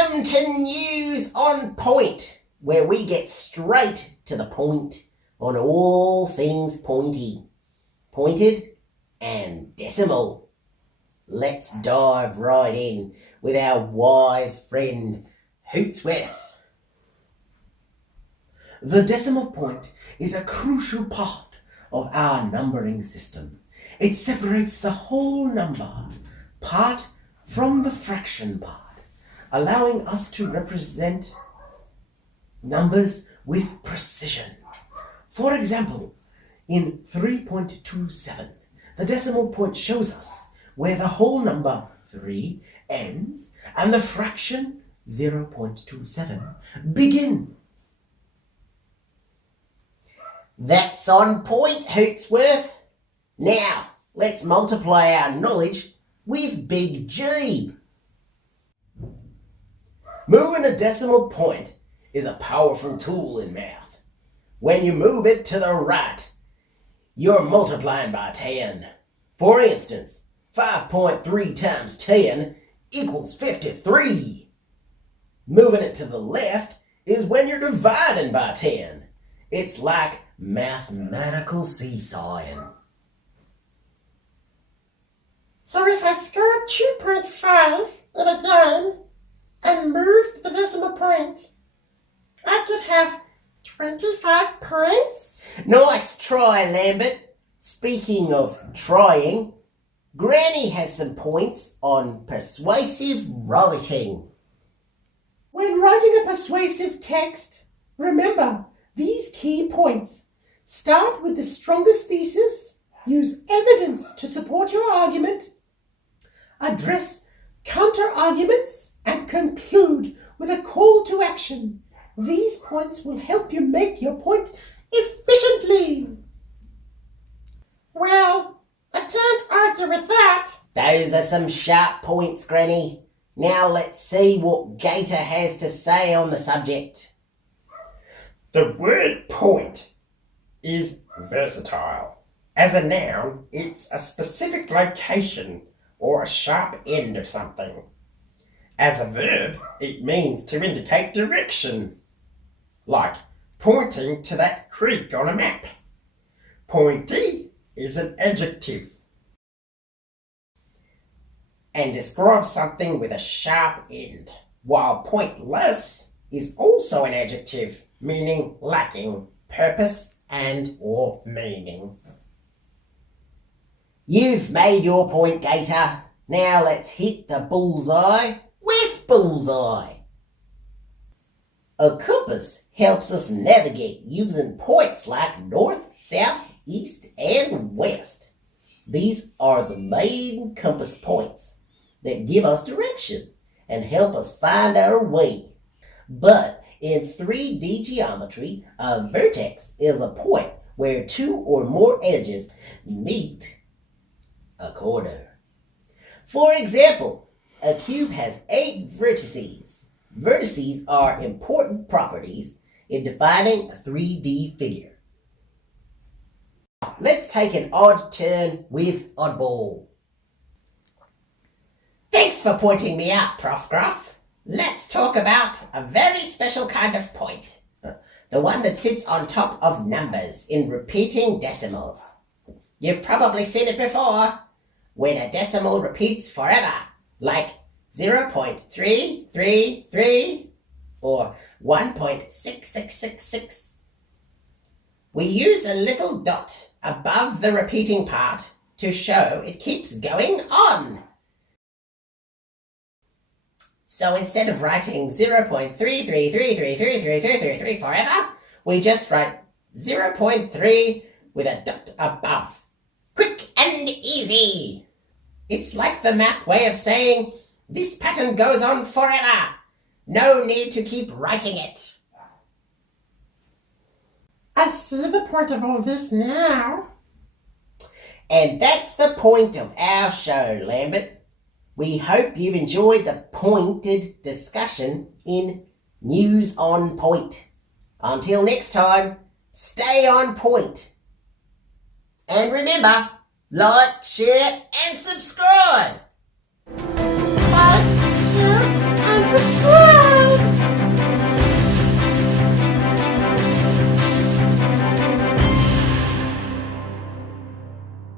Welcome to News on Point, where we get straight to the point on all things pointy, pointed and decimal. Let's dive right in with our wise friend Hootsworth. The decimal point is a crucial part of our numbering system. It separates the whole number part from the fraction part, allowing us to represent numbers with precision. For example, in 3.27, the decimal point shows us where the whole number 3 ends and the fraction 0.27 begins. That's on point, Hootsworth. Now, let's multiply our knowledge with Big G. Moving a decimal point is a powerful tool in math. When you move it to the right, you're multiplying by 10. For instance, 5.3 times 10 equals 53. Moving it to the left is when you're dividing by 10. It's like mathematical seesawing. So if I scored 2.5 in a game and moved the decimal point, I could have 25 points? Nice try, Lambert. Speaking of trying, Granny has some points on persuasive writing. When writing a persuasive text, remember these key points. Start with the strongest thesis, use evidence to support your argument, address counter-arguments, and conclude with a call to action. These points will help you make your point efficiently. Well, I can't argue with that. Those are some sharp points, Granny. Now let's see what Gator has to say on the subject. The word point is versatile. As a noun, it's a specific location or a sharp end of something. As a verb, it means to indicate direction, like pointing to that creek on a map. Pointy is an adjective and describes something with a sharp end, while pointless is also an adjective meaning lacking purpose and or meaning. You've made your point, Gator. Now let's hit the bullseye with bullseye. A compass helps us navigate using points like north, south, east, and west. These are the main compass points that give us direction and help us find our way. But in 3D geometry, a vertex is a point where two or more edges meet a corner. For example, a cube has 8 vertices. Vertices are important properties in defining a 3D figure. Let's take an odd turn with oddball. Thanks for pointing me out, Prof. Gruff. Let's talk about a very special kind of point. The one that sits on top of numbers in repeating decimals. You've probably seen it before. When a decimal repeats forever, like 0.333 or 1.6666. We use a little dot above the repeating part to show it keeps going on. So instead of writing 0.333333333 forever, we just write 0.3 with a dot above. Quick and easy. It's like the math way of saying, this pattern goes on forever. No need to keep writing it. I see the point of all this now. And that's the point of our show, Lambert. We hope you've enjoyed the pointed discussion in News on Point. Until next time, stay on point. And remember, like, share, and subscribe.